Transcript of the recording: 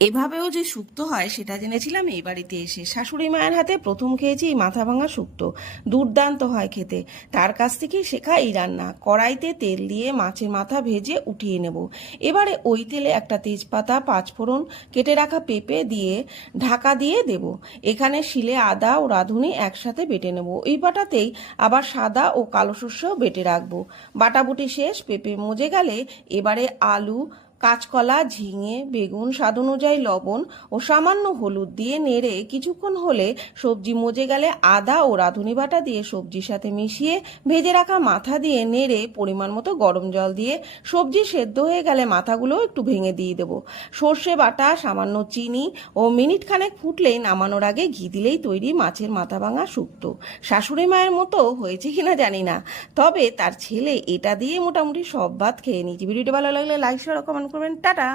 এভাবেও যে শুক্তো হয় সেটা জেনেছিলাম এই বাড়িতে এসে। শাশুড়ি মায়ের হাতে প্রথম খেয়েছি এই মাথা ভাঙা শুক্তো, দুর্দান্ত হয় খেতে। তার কাছ থেকেই শেখা এই রান্না। কড়াইতে তেল দিয়ে মাছের মাথা ভেজে উঠিয়ে নেব। এবারে ওই তেলে একটা তেজপাতা, পাঁচফোড়ন, কেটে রাখা পেঁপে দিয়ে ঢাকা দিয়ে দেব। এখানে শিলে আদা ও রাঁধুনি একসাথে বেটে নেব। এই বাটাতেই আবার সাদা ও কালো সর্ষেও বেটে রাখবো। বাটাবুটি শেষ, পেঁপে মজে গেলে এবারে আলু, কাঁচকলা, ঝিঙে, বেগুন, স্বাদ অনুযায়ী লবণ ও সামান্য হলুদ দিয়ে নেড়ে কিছুক্ষণ হলে সবজি মজে গেলে আদা ও রাঁধুনি বাটা দিয়ে সবজির সাথে মিশিয়ে ভেজে রাখা মাথা দিয়ে নেড়ে পরিমাণ মতো গরম জল দিয়ে সবজি সেদ্ধ হয়ে গেলে মাথাগুলো একটু ভেঙে দিয়ে দেবো। সর্ষে বাটা, সামান্য চিনি ও মিনিট খানেক ফুটলেই নামানোর আগে ঘি দিলেই তৈরি মাছের মাথা ভাঙা শুক্তো। শাশুড়ি মায়ের মতো হয়েছে কিনা জানি না, তবে তার ছেলে এটা দিয়ে মোটামুটি সব ভাত খেয়ে নিয়েছে। ভিডিওটি ভালো লাগলে লাইক শেয়ার কমেন্ট করবেন। টাটা।